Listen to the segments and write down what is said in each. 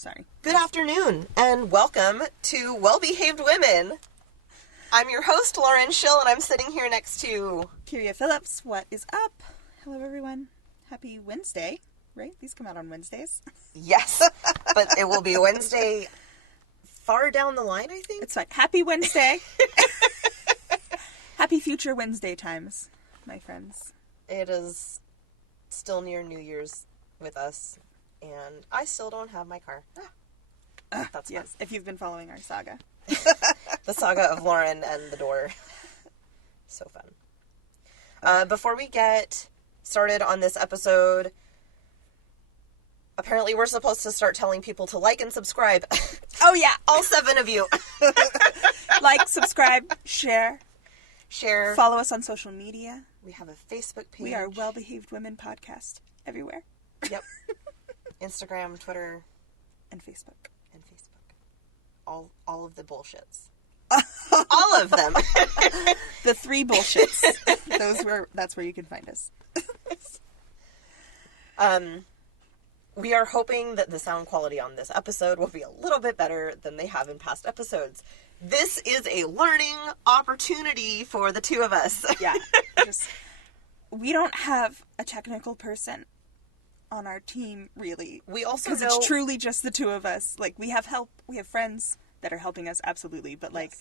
Sorry. Good afternoon, and welcome to Well-Behaved Women. I'm your host, Lauren Schill, and I'm sitting here next to... Kyria Phillips, what is up? Hello, everyone. Happy Wednesday, right? These come out on Wednesdays. Yes, but it will be Wednesday far down the line, I think. It's fine. Happy Wednesday. Happy future Wednesday times, my friends. It is still near New Year's with us, and I still don't have my car. That's yes, if you've been following our saga. The saga of Lauren and the door. So fun. Before we get started on this episode, apparently we're supposed to start telling people to like and subscribe. Oh, yeah. All 7 of you. Like, subscribe, share. Share. Follow us on social media. We have a Facebook page. We are Well-Behaved Women Podcast everywhere. Yep. Instagram, Twitter. And Facebook. All of the bullshits. All of them. The 3 bullshits. That's where you can find us. We are hoping that the sound quality on this episode will be a little bit better than they have in past episodes. This is a learning opportunity for the 2 of us. Yeah. We don't have a technical person on our team, really. We also because it's truly just the 2 of us. Like, we have help. We have friends that are helping us, absolutely. But, like,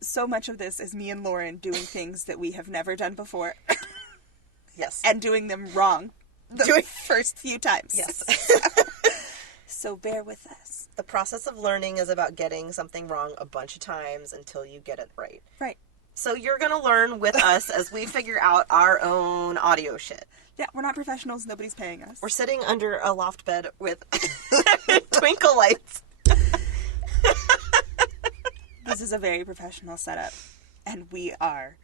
so much of this is me and Lauren doing things that we have never done before. Yes. And doing them wrong the first few times. Yes. So bear with us. The process of learning is about getting something wrong a bunch of times until you get it right. Right. So you're going to learn with us as we figure out our own audio shit. Yeah, we're not professionals. Nobody's paying us. We're sitting under a loft bed with twinkle lights. This is a very professional setup. And we are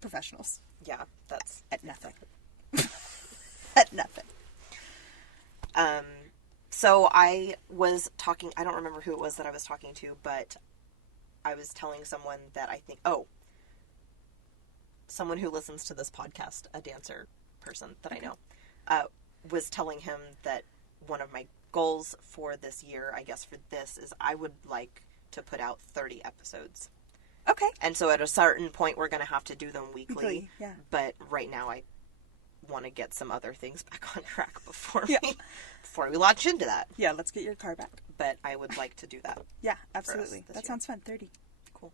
professionals. Yeah, that's... At nothing. At nothing. So I was talking... I don't remember who it was that I was talking to, but I was telling someone that I think... Oh. Someone who listens to this podcast, a dancer person that I know, was telling him that one of my goals for this year, I guess for this, is I would like to put out 30 episodes. Okay. And so at a certain point, we're going to have to do them weekly. Yeah. But right now, I want to get some other things back on track before we launch into that. Yeah, let's get your car back. But I would like to do that. Yeah, absolutely. That sounds fun. 30. Cool.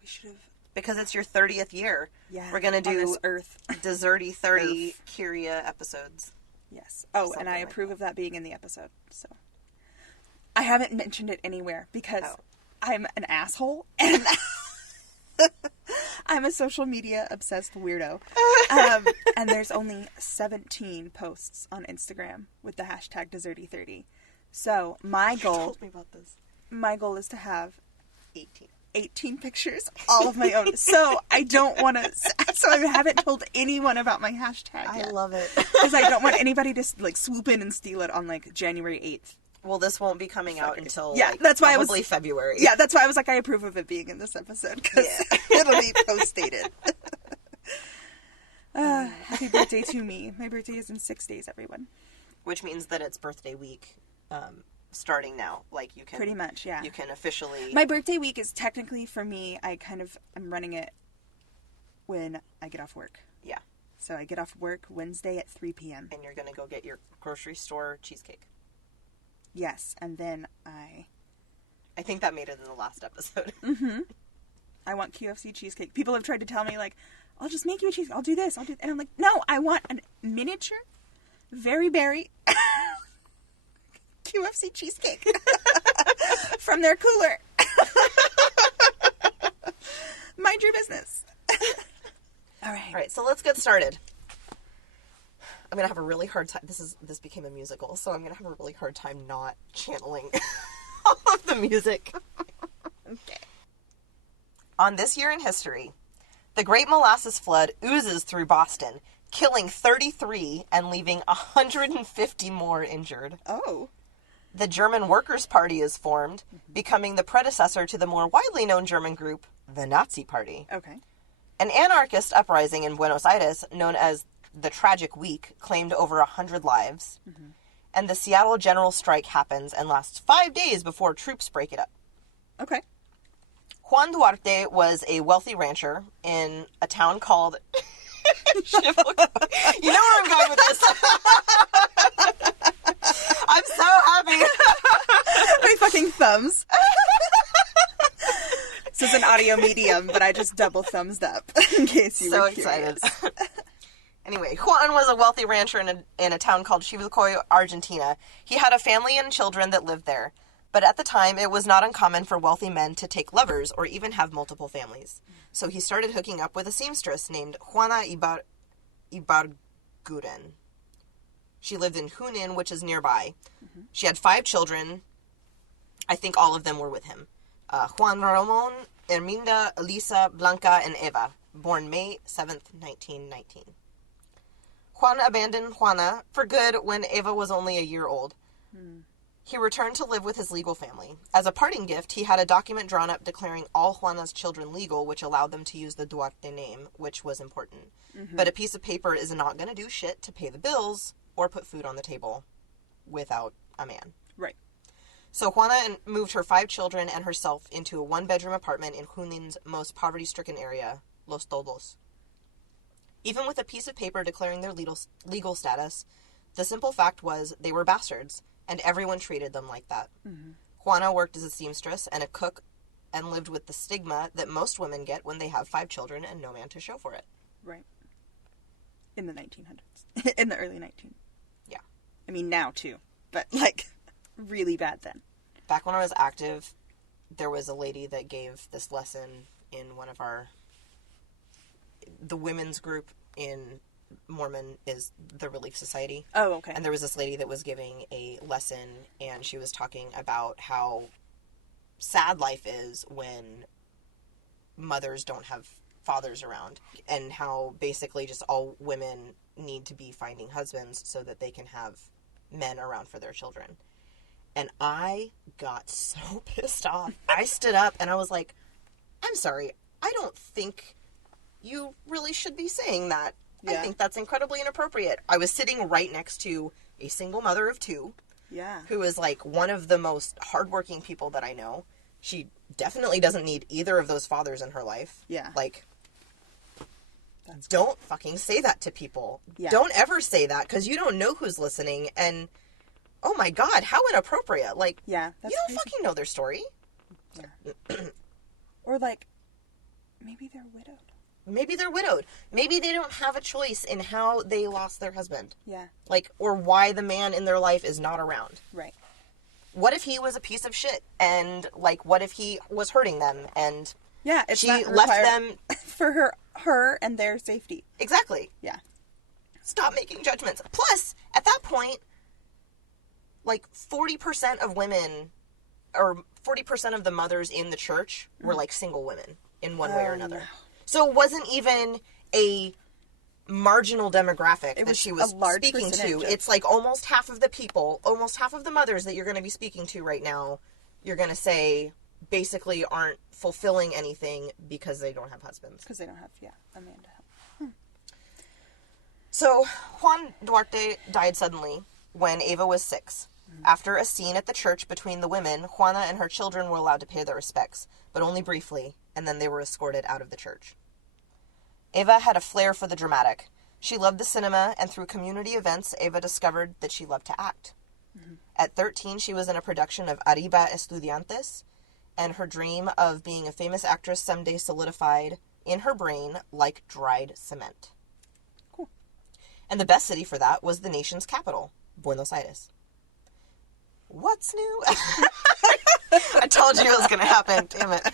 We should have... Because it's your 30th year. Yeah. We're going to do this Earth. Desserty 30 Kyria episodes. Yes. Oh, and I approve of that being in the episode. So I haven't mentioned it anywhere because I'm an asshole and I'm a social media obsessed weirdo. And there's only 17 posts on Instagram with the hashtag Desserty30. So my goal... You told me about this. My goal is to have 18 pictures, all of my own. So I don't want to... So I haven't told anyone about my hashtag yet. I love it. Because I don't want anybody to, like, swoop in and steal it on, like, January 8th. Well, this won't be coming out until, that's why probably February. Yeah, that's why I was like, I approve of it being in this episode. Because it'll be post-dated. Happy birthday to me. My birthday is in 6 days, everyone. Which means that it's birthday week. Starting now, like you can pretty much, yeah. You can officially. My birthday week is technically for me. I'm running it when I get off work. Yeah. So I get off work Wednesday at 3 p.m. And you're gonna go get your grocery store cheesecake. Yes, and then I think that made it in the last episode. Mm-hmm. I want QFC cheesecake. People have tried to tell me like, I'll just make you a cheesecake. I'll do this. And I'm like, no, I want a miniature, very berry. QFC cheesecake from their cooler. Mind your business. All right, so let's get started. I'm gonna have a really hard time. This became a musical, so I'm gonna have a really hard time not channeling all of the music. Okay. On this year in history, the Great Molasses Flood oozes through Boston, killing 33 and leaving 150 more injured. Oh. The German Workers' Party is formed, becoming the predecessor to the more widely known German group, the Nazi Party. Okay. An anarchist uprising in Buenos Aires, known as the Tragic Week, claimed over 100 lives. Mm-hmm. and the Seattle general strike happens and lasts 5 days before troops break it up. Okay. Juan Duarte was a wealthy rancher in a town called... You know where I'm going with this. I'm so happy. My fucking thumbs. This is an audio medium, but I just double thumbs up in case you were curious. Excited. Anyway, Juan was a wealthy rancher in a town called Chivilcoy, Argentina. He had a family and children that lived there. But at the time, it was not uncommon for wealthy men to take lovers or even have multiple families. So he started hooking up with a seamstress named Juana Ibarguren. She lived in Junin, which is nearby. Mm-hmm. She had 5 children. I think all of them were with him. Juan Ramon, Herminda, Elisa, Blanca, and Eva, born May 7th, 1919. Juan abandoned Juana for good when Eva was only a year old. Mm. He returned to live with his legal family. As a parting gift, he had a document drawn up declaring all Juana's children legal, which allowed them to use the Duarte name, which was important. Mm-hmm. But a piece of paper is not going to do shit to pay the bills or put food on the table without a man. Right. So Juana moved her 5 children and herself into a 1-bedroom apartment in Junin's most poverty-stricken area, Los Todos. Even with a piece of paper declaring their legal status, the simple fact was they were bastards, and everyone treated them like that. Mm-hmm. Juana worked as a seamstress and a cook and lived with the stigma that most women get when they have 5 children and no man to show for it. Right. In the 1900s. In the early 1900s. Yeah. I mean, now, too. But, like, really bad then. Back when I was active, there was a lady that gave this lesson in one of the women's group in Mormon is the Relief Society. Oh, okay. And there was this lady that was giving a lesson, and she was talking about how sad life is when mothers don't have fathers around, and how basically just all women need to be finding husbands so that they can have men around for their children. And I got so pissed off. I stood up and I was like, I'm sorry, I don't think you really should be saying that. Yeah. I think that's incredibly inappropriate. I was sitting right next to a single mother of 2. Yeah. Who is like one of the most hardworking people that I know. She definitely doesn't need either of those fathers in her life. Yeah. Like, don't fucking say that to people. Yeah. Don't ever say that, because you don't know who's listening, and oh my god, how inappropriate. Like, yeah, you don't fucking know their story. Yeah. Or like, maybe they're widowed. Maybe they're widowed. Maybe they don't have a choice in how they lost their husband. Yeah. Like, or why the man in their life is not around. Right. What if he was a piece of shit? And, like, what if he was hurting them? And yeah, it's she not left them for her and their safety. Exactly. Yeah. Stop making judgments. Plus, at that point, like, 40% of women, or 40% of the mothers in the church were, like, single women in one way or another. No. So it wasn't even a marginal demographic that she was speaking to. It's like almost half of the people, almost half of the mothers that you're going to be speaking to right now, you're going to say basically aren't fulfilling anything because they don't have husbands. Because they don't have, a man to help. So Juan Duarte died suddenly when Eva was 6. Mm-hmm. After a scene at the church between the women, Juana and her children were allowed to pay their respects, but only briefly, and then they were escorted out of the church. Eva had a flair for the dramatic. She loved the cinema, and through community events, Eva discovered that she loved to act. Mm-hmm. At 13, she was in a production of Arriba Estudiantes, and her dream of being a famous actress someday solidified in her brain like dried cement. Cool. And the best city for that was the nation's capital, Buenos Aires. What's new? I told you it was going to happen. Damn it.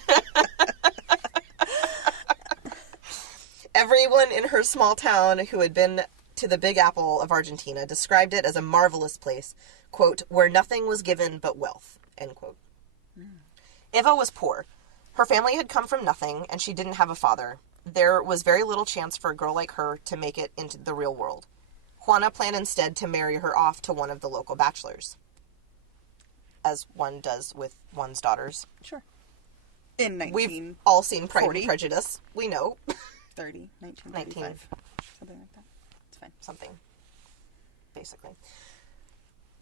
Everyone in her small town who had been to the Big Apple of Argentina described it as a marvelous place, quote, where nothing was given but wealth, end quote. Mm. Eva was poor. Her family had come from nothing, and she didn't have a father. There was very little chance for a girl like her to make it into the real world. Juana planned instead to marry her off to one of the local bachelors, as one does with one's daughters. Sure. In 1940. We've all seen Pride and Prejudice. We know. 1935. Something like that. It's fine. Something. Basically.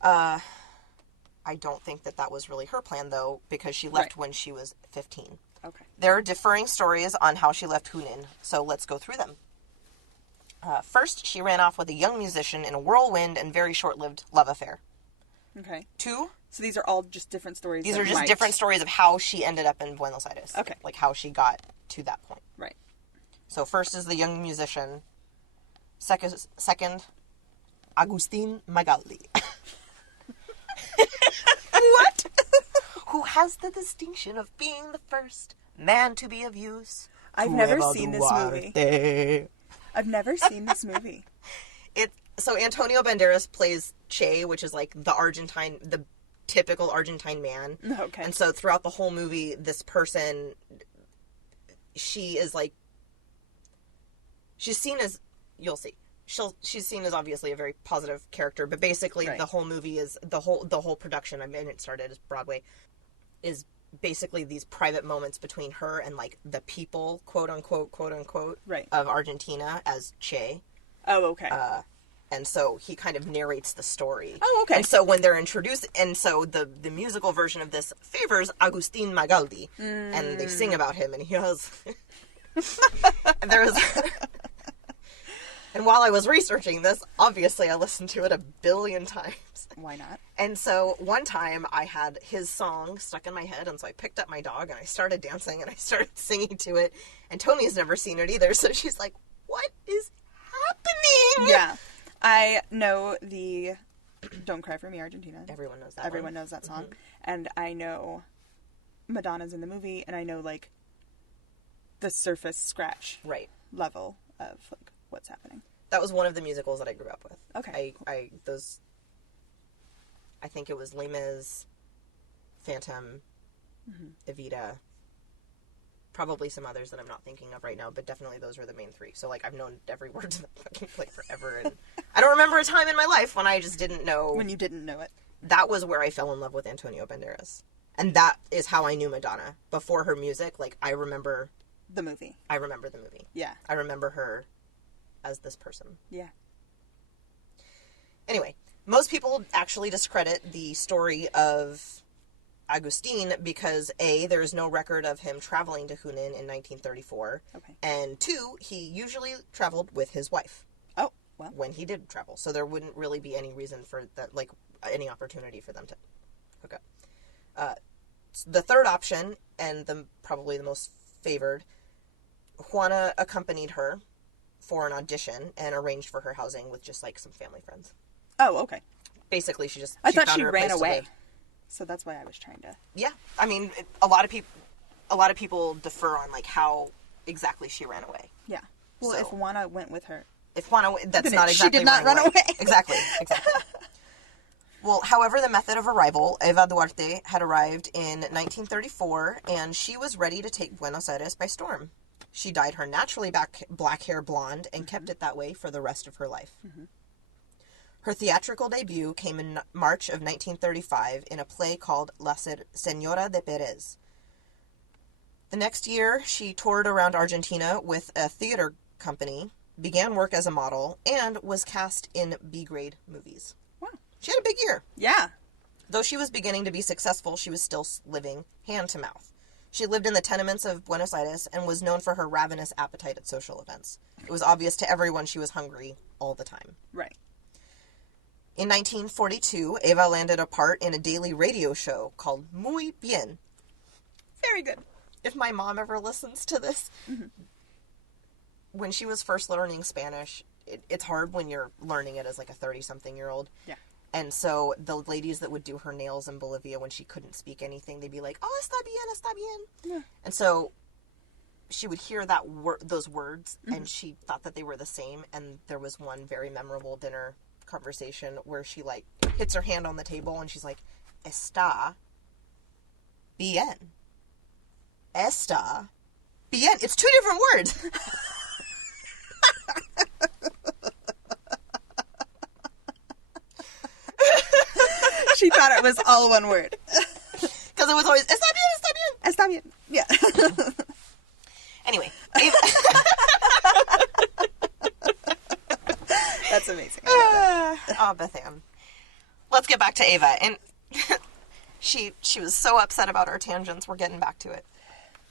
I don't think that was really her plan, though, because she left when she was 15. Okay. There are differing stories on how she left Hunan, so let's go through them. First, she ran off with a young musician in a whirlwind and very short-lived love affair. Okay. 2. So these are all just different stories. These are just different stories of how she ended up in Buenos Aires. Okay. Like how she got to that point. Right. So first is the young musician. Second, Agustin Magaldi. What? Who has the distinction of being the first man to be of use. I've never seen this movie. I've never seen this movie. So Antonio Banderas plays Che, which is like the typical Argentine man. Okay. And so throughout the whole movie, this person, she is like, she's seen as, you'll see, she's seen as obviously a very positive character, but basically the whole movie is, the whole production, I mean, it started as Broadway, is basically these private moments between her and like the people, quote unquote, right, of Argentina as Che. Oh, okay. And so he kind of narrates the story. Oh, okay. And so when they're introduced, and so the musical version of this favors Agustin Magaldi, and they sing about him, and he goes, and there was, and while I was researching this, obviously I listened to it 1 billion times. Why not? And so one time I had his song stuck in my head, and so I picked up my dog and I started dancing and I started singing to it, and Tony's never seen it either, so she's like, what is happening? Yeah. I know the Don't Cry For Me, Argentina. Everyone knows that Everyone knows that song. Mm-hmm. And I know Madonna's in the movie, and I know, like, the surface scratch level of, like, what's happening. That was one of the musicals that I grew up with. Okay. I think it was Les Mis, Phantom, Evita, probably some others that I'm not thinking of right now, but definitely those were the main 3. So, like, I've known every word to that fucking play forever, and I don't remember a time in my life when I just didn't know. When you didn't know it. That was where I fell in love with Antonio Banderas. And that is how I knew Madonna. Before her music, like, I remember the movie. Yeah. I remember her as this person. Yeah. Anyway, most people actually discredit the story of Agustin because A, there is no record of him traveling to Hunan in 1934. Okay. And 2, he usually traveled with his wife. Oh, well. When he did travel. So there wouldn't really be any reason for that, like, any opportunity for them to hook up. The third option, and probably the most favored, Juana accompanied her for an audition and arranged for her housing with just, like, some family friends. Oh, okay. Basically, I thought she ran away. So that's why I was trying to... Yeah. I mean, a lot of people defer on, like, how exactly she ran away. Yeah. Well, so, if Juana went with her... That's not exactly she did not run away. Exactly. Well, however, the method of arrival, Eva Duarte had arrived in 1934, and she was ready to take Buenos Aires by storm. She dyed her naturally black hair blonde and kept it that way for the rest of her life. Mm-hmm. Her theatrical debut came in March of 1935 in a play called La Señora de Pérez. The next year, she toured around Argentina with a theater company, began work as a model, and was cast in B-grade movies. Wow. She had a big year. Yeah. Though she was beginning to be successful, she was still living hand to mouth. She lived in the tenements of Buenos Aires and was known for her ravenous appetite at social events. It was obvious to everyone she was hungry all the time. Right. In 1942, Eva landed a part in a daily radio show called Muy Bien. Very good. If my mom ever listens to this, when she was first learning Spanish, it's hard when you're learning it as like a 30-something-year-old. Yeah. And so the ladies that would do her nails in Bolivia when she couldn't speak anything, they'd be like, "Oh, está bien." Yeah. And so she would hear those words, and she thought that they were the same. And there was one very memorable dinner conversation where she, like, hits her hand on the table, and she's like, "Está bien. Está bien." It's 2 different words. She thought it was all one word. Because it was always, "Está bien, está bien." Yeah. Anyway. That's amazing. Beth Ann. let's get back to Ava. And she was so upset about our tangents. We're getting back to it.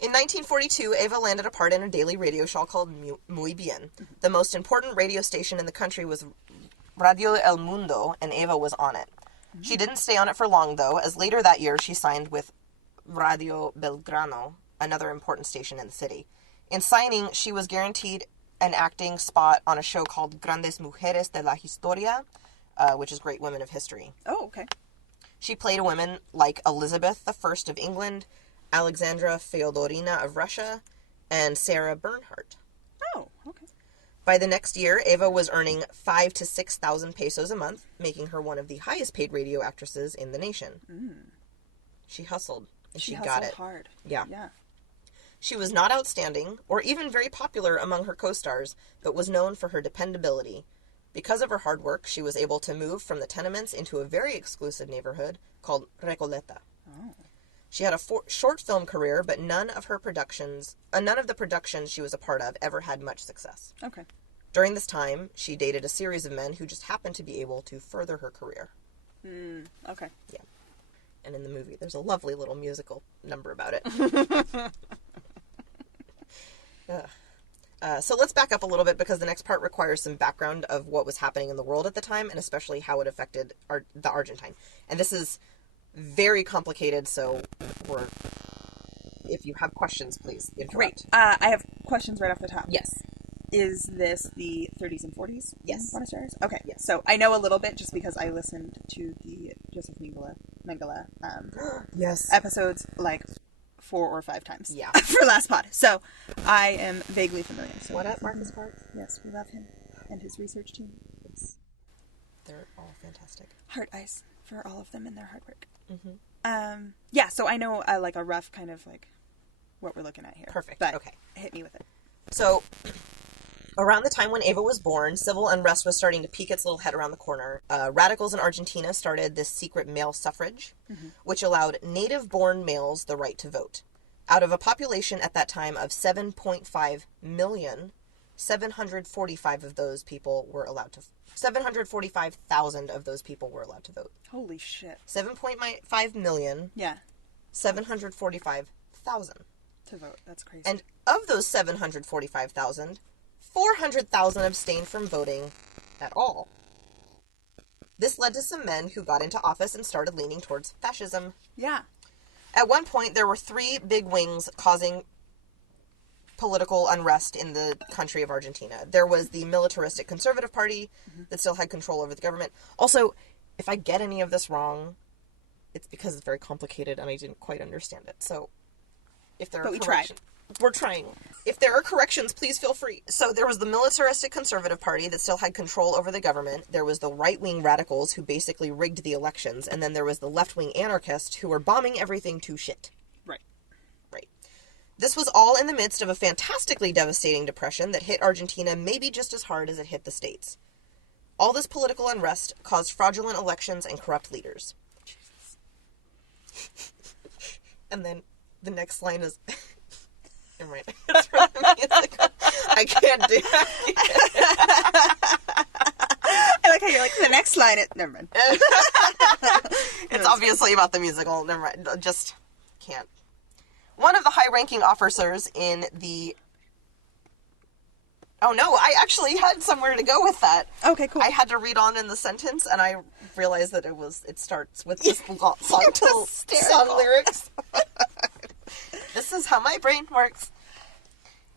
In 1942, Ava landed a part in a daily radio show called Muy Bien. The most important radio station in the country was Radio El Mundo, and Ava was on it. She didn't stay on it for long, though, as later that year she signed with Radio Belgrano, another important station in the city. In signing, she was guaranteed an acting spot on a show called Grandes Mujeres de la Historia, which is Great Women of History. Oh, okay. She played a woman like Elizabeth I of England, Alexandra Feodorina of Russia, and Sarah Bernhardt. Oh, okay. By the next year, Ava was earning 5,000 to 6,000 pesos a month, making her one of the highest paid radio actresses in the nation. She hustled, and she got it. Hard. Yeah. Yeah. She was not outstanding, or even very popular among her co-stars, but was known for her dependability. Because of her hard work, she was able to move from the tenements into a very exclusive neighborhood called Recoleta. Oh. She had a short film career, but none of the productions she was a part of ever had much success. Okay. During this time, she dated a series of men who just happened to be able to further her career. Okay. Yeah. And in the movie, there's a lovely little musical number about it. So let's back up a little bit, because the next part requires some background of what was happening in the world at the time, and especially how it affected the Argentine. And this is very complicated, so if you have questions, please interrupt. Great. I have questions right off the top. Yes. Is this the 30s and 40s? Yes. Buenos Aires? Okay. Yes. So I know a little bit just because I listened to the Joseph Mengele Yes. episodes like 4 or 5 times. Yeah. For last pod. So I am vaguely familiar. So What up, Marcus Parks? Yes, we love him and his research team. Yes. They're all fantastic. Heart eyes for all of them and their hard work. Mm-hmm. Yeah, so I know like a rough kind of like what we're looking at here. Perfect. But Okay. Hit me with it. So, around the time when Ava was born, civil unrest was starting to peek its little head around the corner. Radicals in Argentina started this secret male suffrage, which allowed native-born males the right to vote. Out of a population at that time of 7.5 million, 745 of those people were allowed to 745,000 of those people were allowed to vote. Holy shit. 7.5 million. Yeah. 745,000. To vote. That's crazy. And of those 745,000, 400,000 abstained from voting at all. This led to some men who got into office and started leaning towards fascism. Yeah. At one point, there were 3 big wings causing political unrest in the country of Argentina. There was the militaristic Conservative Party that still had control over the government. Also, if I get any of this wrong, it's because it's very complicated and I didn't quite understand it. So, if there are corrections, we're trying. If there are corrections, please feel free. So there was the militaristic Conservative Party that still had control over the government. There was the right-wing radicals who basically rigged the elections. And then there was the left-wing anarchists who were bombing everything to shit. Right. Right. This was all in the midst of a fantastically devastating depression that hit Argentina maybe just as hard as it hit the States. All this political unrest caused fraudulent elections and corrupt leaders. Jesus. And then the next line is... Never mind. It's from the music. I can't do that. I like how you're like, the next line, never mind. It's obviously about the musical. Never mind. Just can't. One of the high-ranking officers in the... Oh, no, I actually had somewhere to go with that. Okay, cool. I had to read on in the sentence, and I realized that it starts with this song lyrics. This is how my brain works.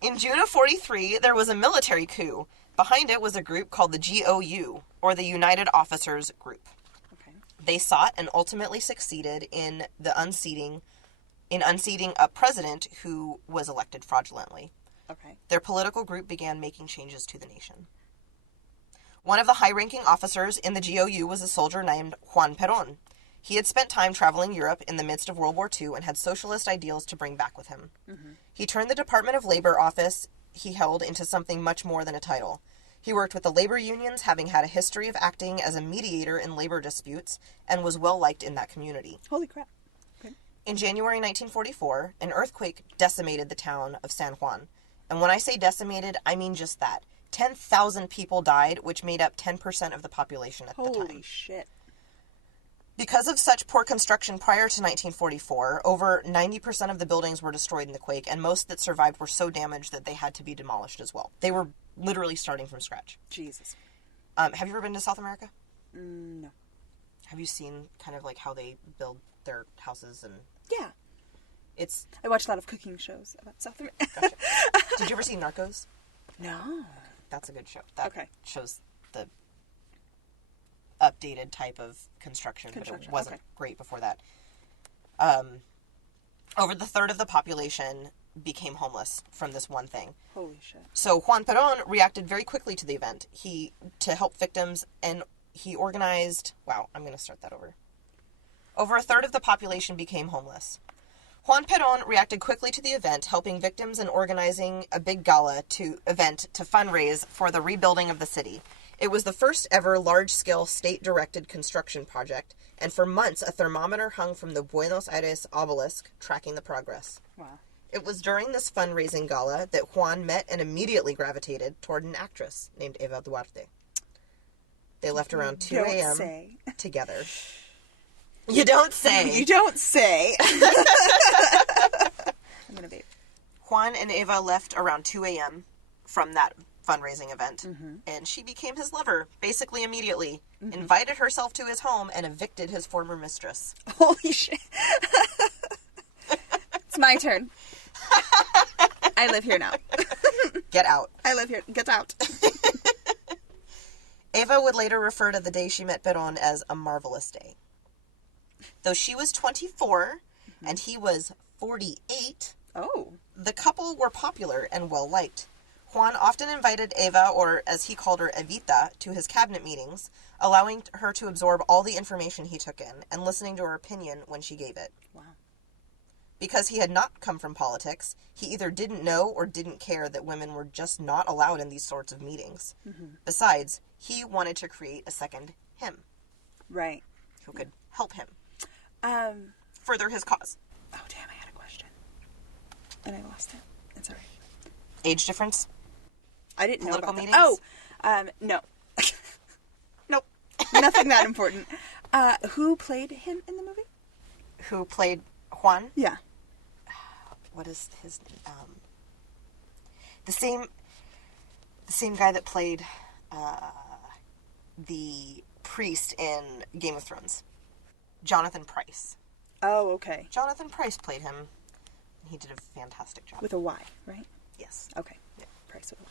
In June of 43, there was a military coup. Behind it was a group called the GOU, or the United Officers Group. Okay. They sought and ultimately succeeded in unseating a president who was elected fraudulently. Okay. Their political group began making changes to the nation. One of the high-ranking officers in the GOU was a soldier named Juan Perón. He had spent time traveling Europe in the midst of World War II and had socialist ideals to bring back with him. Mm-hmm. He turned the Department of Labor office he held into something much more than a title. He worked with the labor unions, having had a history of acting as a mediator in labor disputes, and was well-liked in that community. Holy crap. Okay. In January 1944, an earthquake decimated the town of San Juan. And when I say decimated, I mean just that. 10,000 people died, which made up 10% of the population at the time. Holy shit. Because of such poor construction prior to 1944, over 90% of the buildings were destroyed in the quake, and most that survived were so damaged that they had to be demolished as well. They were literally starting from scratch. Jesus. Have you ever been to South America? No. Have you seen kind of like how they build their houses and... Yeah. It's... I watch a lot of cooking shows about South America. Gotcha. Did you ever see Narcos? No. That's a good show. That Okay. shows the updated type of construction. But it wasn't great before that. Over the third of the population became homeless from this one thing. Holy shit. So Juan Perón reacted very quickly to the event. To help victims, and he organized... Wow, I'm going to start that over. Over a third of the population became homeless. Juan Perón reacted quickly to the event, helping victims and organizing a big gala event to fundraise for the rebuilding of the city. It was the first ever large-scale state-directed construction project, and for months a thermometer hung from the Buenos Aires obelisk, tracking the progress. Wow. It was during this fundraising gala that Juan met and immediately gravitated toward an actress named Eva Duarte. They left around 2 a.m. together. You don't say. You don't say. I'm gonna vape. Juan and Eva left around 2 a.m. from that fundraising event, and she became his lover, basically immediately, invited herself to his home, and evicted his former mistress. Holy shit. It's my turn. I live here now. Get out. I live here. Get out. Eva would later refer to the day she met Perón as a marvelous day. Though she was 24 and he was 48, the couple were popular and well-liked. Juan often invited Eva, or as he called her, Evita, to his cabinet meetings, allowing her to absorb all the information he took in and listening to her opinion when she gave it. Wow. Because he had not come from politics, he either didn't know or didn't care that women were just not allowed in these sorts of meetings. Besides, he wanted to create a second him. Right. Who could help him. Further his cause. Oh, damn, I had a question. And I lost it. It's alright. Age difference? I didn't know Political about meetings? that. No. Nope. Nothing that important. Who played him in the movie? Who played Juan? Yeah. What is his name? The same guy that played the priest in Game of Thrones. Jonathan Pryce. Oh, okay. Jonathan Pryce played him. He did a fantastic job. With a Y, right? Yes. Okay. Yeah. Price with a Y.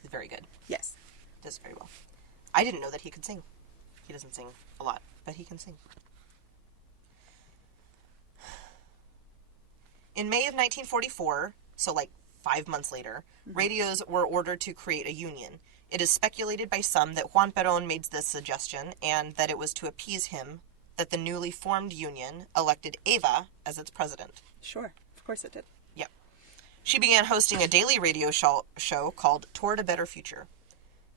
He's very good. Yes. Does very well. I didn't know that he could sing. He doesn't sing a lot, but he can sing. In May of 1944, so like 5 months later, radios were ordered to create a union. It is speculated by some that Juan Perón made this suggestion and that it was to appease him that the newly formed union elected Eva as its president. Sure. Of course it did. Yep. She began hosting a daily radio show called Toward a Better Future.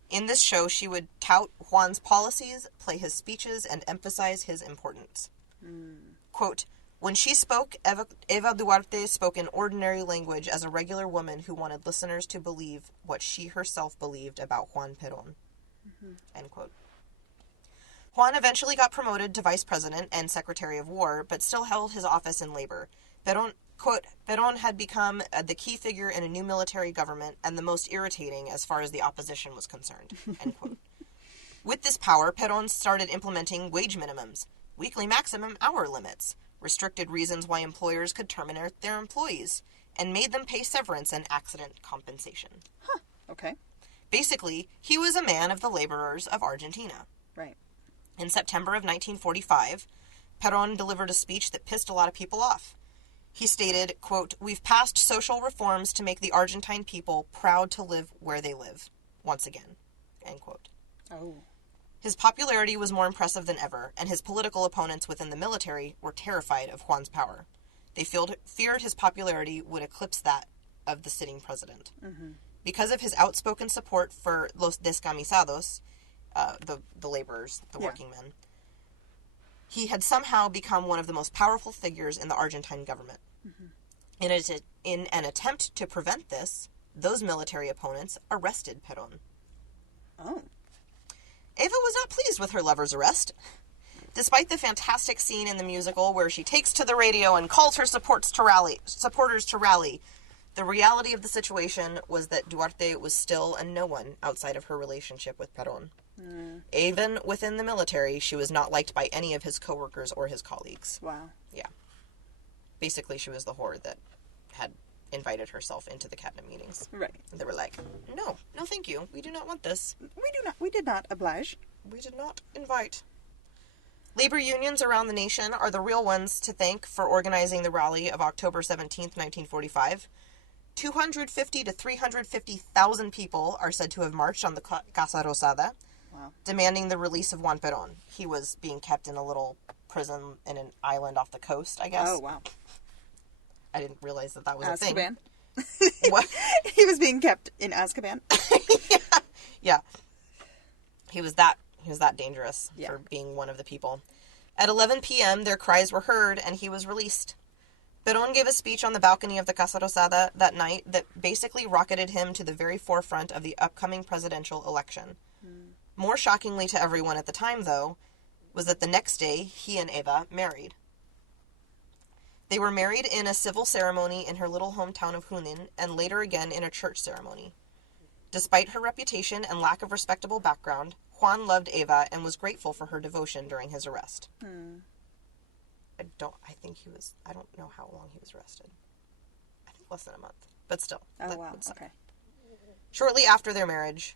In this show, she would tout Juan's policies, play his speeches, and emphasize his importance. Quote, when she spoke, Eva Duarte spoke in ordinary language as a regular woman who wanted listeners to believe what she herself believed about Juan Perón. End quote. Juan eventually got promoted to vice president and secretary of war, but still held his office in labor. Perón, quote, Perón had become the key figure in a new military government and the most irritating as far as the opposition was concerned. End quote. With this power, Perón started implementing wage minimums, weekly maximum hour limits, restricted reasons why employers could terminate their employees, and made them pay severance and accident compensation. Huh. Okay. Basically, he was a man of the laborers of Argentina. Right. In September of 1945, Perón delivered a speech that pissed a lot of people off. He stated, quote, we've passed social reforms to make the Argentine people proud to live where they live, once again, end quote. Oh. His popularity was more impressive than ever, and his political opponents within the military were terrified of Juan's power. They feared his popularity would eclipse that of the sitting president. Because of his outspoken support for los descamisados, the laborers, the working men, he had somehow become one of the most powerful figures in the Argentine government. In an attempt to prevent this, those military opponents arrested Perón. Oh. Eva was not pleased with her lover's arrest. Despite the fantastic scene in the musical where she takes to the radio and calls her supporters to rally, the reality of the situation was that Duarte was still a no one outside of her relationship with Perón. Even within the military, she was not liked by any of his coworkers or his colleagues. Wow. Yeah. Basically, she was the whore that had invited herself into the cabinet meetings. Right. And they were like, no, thank you. We do not want this. We did not oblige. We did not invite. Labor unions around the nation are the real ones to thank for organizing the rally of October 17th, 1945. 250 to 350,000 people are said to have marched on the Casa Rosada, demanding the release of Juan Perón. He was being kept in a little prison in an island off the coast, I guess. Oh, wow. I didn't realize that was a thing. Azkaban? What? He was being kept in Azkaban? Yeah. He was that dangerous for being one of the people. At 11 p.m., their cries were heard, and he was released. Perón gave a speech on the balcony of the Casa Rosada that night that basically rocketed him to the very forefront of the upcoming presidential election. More shockingly to everyone at the time, though, was that the next day, he and Eva married. They were married in a civil ceremony in her little hometown of Junin, and later again in a church ceremony. Despite her reputation and lack of respectable background, Juan loved Eva and was grateful for her devotion during his arrest. I don't know how long he was arrested. I think less than a month. But still. Oh, wow. Okay. Shortly after their marriage,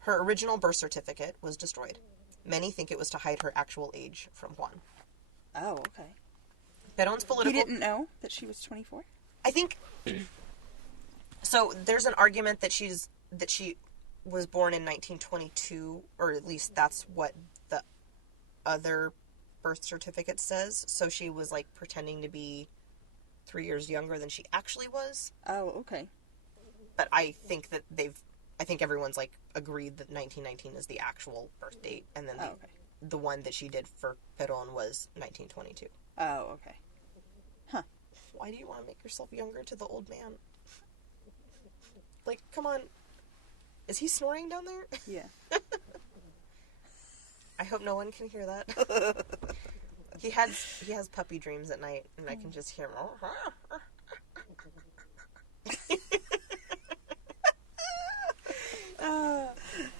her original birth certificate was destroyed. Many think it was to hide her actual age from Juan. Oh, okay. Perón's political... He didn't know that she was 24? I think... So, there's an argument that she was born in 1922, or at least that's what the other birth certificate says. So she was, like, pretending to be 3 years younger than she actually was. Oh, okay. But I think that I think everyone's, like, agreed that 1919 is the actual birth date, and then the one that she did for Perón was 1922. Oh, okay. Huh. Why do you want to make yourself younger to the old man? Like, come on. Is he snoring down there? Yeah. I hope no one can hear that. He has puppy dreams at night, and I can just hear him.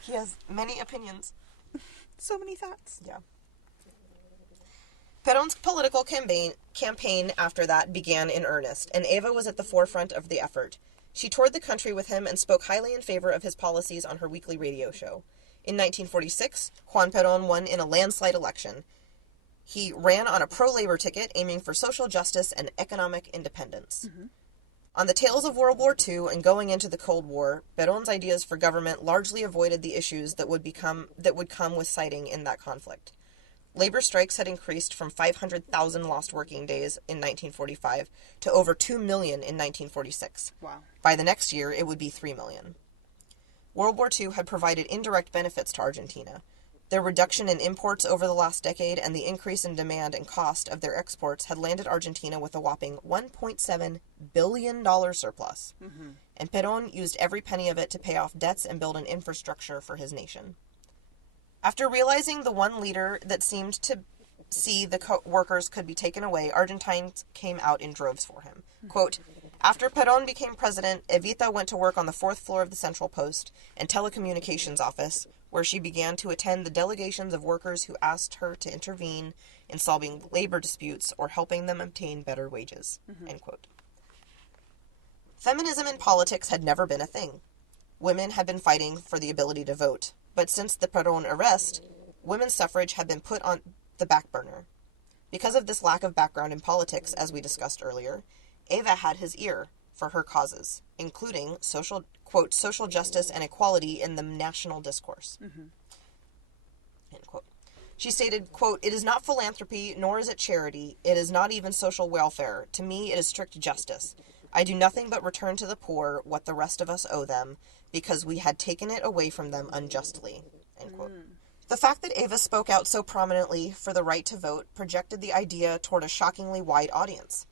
He has many opinions. So many thoughts. Yeah. Perón's political campaign after that began in earnest, and Eva was at the forefront of the effort. She toured the country with him and spoke highly in favor of his policies on her weekly radio show. In 1946, Juan Perón won in a landslide election. He ran on a pro-labor ticket aiming for social justice and economic independence. Mm-hmm. On the tails of World War II and going into the Cold War, Perón's ideas for government largely avoided the issues that would come with fighting in that conflict. Labor strikes had increased from 500,000 lost working days in 1945 to over 2 million in 1946. Wow. By the next year, it would be 3 million. World War II had provided indirect benefits to Argentina. Their reduction in imports over the last decade and the increase in demand and cost of their exports had landed Argentina with a whopping $1.7 billion surplus. Mm-hmm. And Perón used every penny of it to pay off debts and build an infrastructure for his nation. After realizing the one leader that seemed to see the workers could be taken away, Argentines came out in droves for him. Quote, after Perón became president, Evita went to work on the 4th floor of the Central Post and Telecommunications Office, where she began to attend the delegations of workers who asked her to intervene in solving labor disputes or helping them obtain better wages. Mm-hmm. End quote. Feminism in politics had never been a thing. Women had been fighting for the ability to vote, but since the Perón arrest, women's suffrage had been put on the back burner. Because of this lack of background in politics, as we discussed earlier, Eva had his ear for her causes, including social justice and equality in the national discourse. Mm-hmm. End quote. She stated, quote, it is not philanthropy, nor is it charity. It is not even social welfare. To me, it is strict justice. I do nothing but return to the poor what the rest of us owe them, because we had taken it away from them unjustly. End quote. The fact that Eva spoke out so prominently for the right to vote projected the idea toward a shockingly wide audience.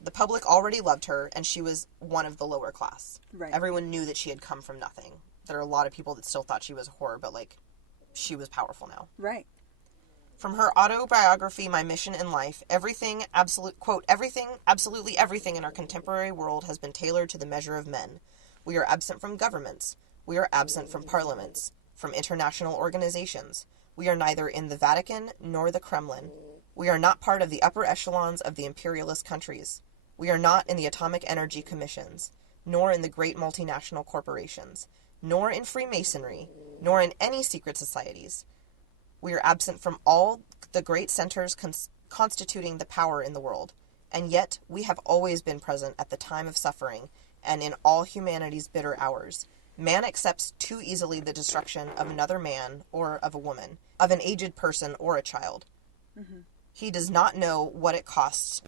The public already loved her, and she was one of the lower class. Right. Everyone knew that she had come from nothing. There are a lot of people that still thought she was a whore, but, like, she was powerful now. Right. From her autobiography, My Mission in Life, everything, absolutely everything in our contemporary world has been tailored to the measure of men. We are absent from governments. We are absent from parliaments, from international organizations. We are neither in the Vatican nor the Kremlin. We are not part of the upper echelons of the imperialist countries. We are not in the atomic energy commissions, nor in the great multinational corporations, nor in Freemasonry, nor in any secret societies. We are absent from all the great centers constituting the power in the world, and yet we have always been present at the time of suffering and in all humanity's bitter hours. Man accepts too easily the destruction of another man or of a woman, of an aged person or a child. Mm-hmm. He does not know what it costs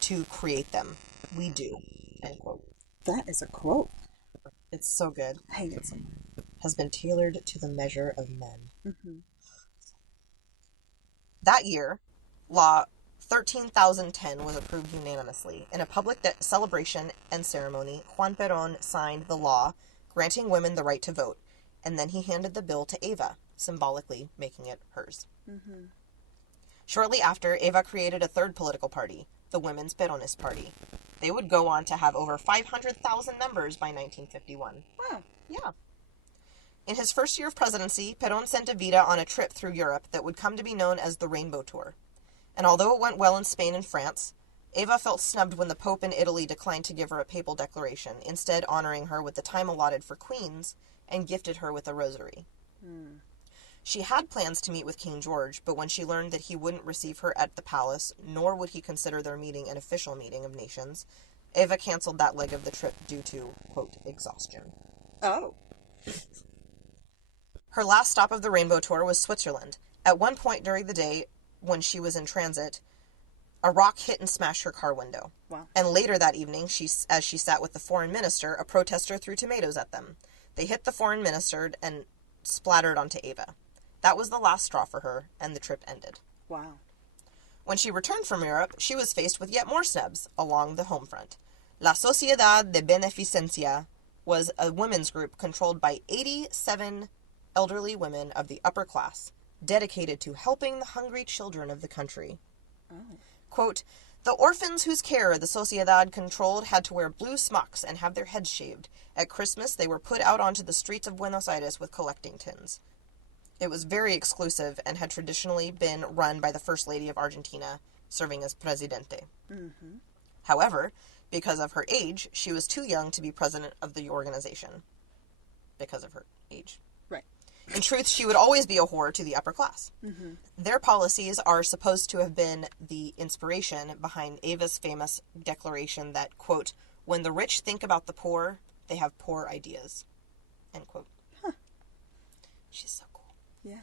to create them. We do. End quote. That is a quote. It's so good. I hate it so much. Has been tailored to the measure of men. Mm-hmm. That year, Law 13,010 was approved unanimously. In a public celebration and ceremony, Juan Perón signed the law granting women the right to vote, and then he handed the bill to Eva, symbolically making it hers. Mm-hmm. Shortly after, Eva created a third political party, the Women's Peronist Party. They would go on to have over 500,000 members by 1951. Wow. Yeah. In his first year of presidency, Perón sent Evita on a trip through Europe that would come to be known as the Rainbow Tour. And although it went well in Spain and France, Eva felt snubbed when the Pope in Italy declined to give her a papal declaration, instead honoring her with the time allotted for queens and gifted her with a rosary. Mm. She had plans to meet with King George, but when she learned that he wouldn't receive her at the palace, nor would he consider their meeting an official meeting of nations, Eva canceled that leg of the trip due to, quote, exhaustion. Oh. Her last stop of the Rainbow Tour was Switzerland. At one point during the day, when she was in transit, a rock hit and smashed her car window. Wow. And later that evening, as she sat with the foreign minister, a protester threw tomatoes at them. They hit the foreign minister and splattered onto Eva. That was the last straw for her, and the trip ended. Wow. When she returned from Europe, she was faced with yet more snubs along the home front. La Sociedad de Beneficencia was a women's group controlled by 87 elderly women of the upper class, dedicated to helping the hungry children of the country. Oh. Quote, the orphans whose care the Sociedad controlled had to wear blue smocks and have their heads shaved. At Christmas, they were put out onto the streets of Buenos Aires with collecting tins. It was very exclusive and had traditionally been run by the First Lady of Argentina, serving as Presidente. Mm-hmm. However, because of her age, she was too young to be president of the organization. Because of her age. Right. In truth, she would always be a whore to the upper class. Mm-hmm. Their policies are supposed to have been the inspiration behind Eva's famous declaration that, quote, when the rich think about the poor, they have poor ideas. End quote. Huh. She's so cool. Yeah.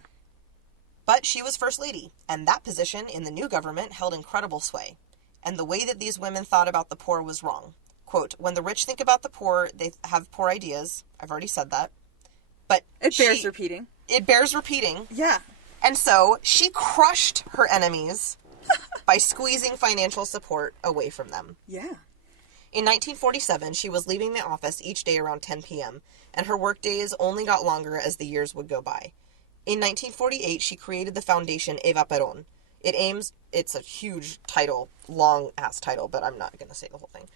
But she was First Lady, and that position in the new government held incredible sway. And the way that these women thought about the poor was wrong. Quote, when the rich think about the poor, they have poor ideas. I've already said that. But it bears repeating. It bears repeating. Yeah. And so she crushed her enemies by squeezing financial support away from them. Yeah. In 1947, she was leaving the office each day around 10 p.m., and her work days only got longer as the years would go by. In 1948, she created the foundation Eva Perón. It's a huge title, long-ass title, but I'm not going to say the whole thing.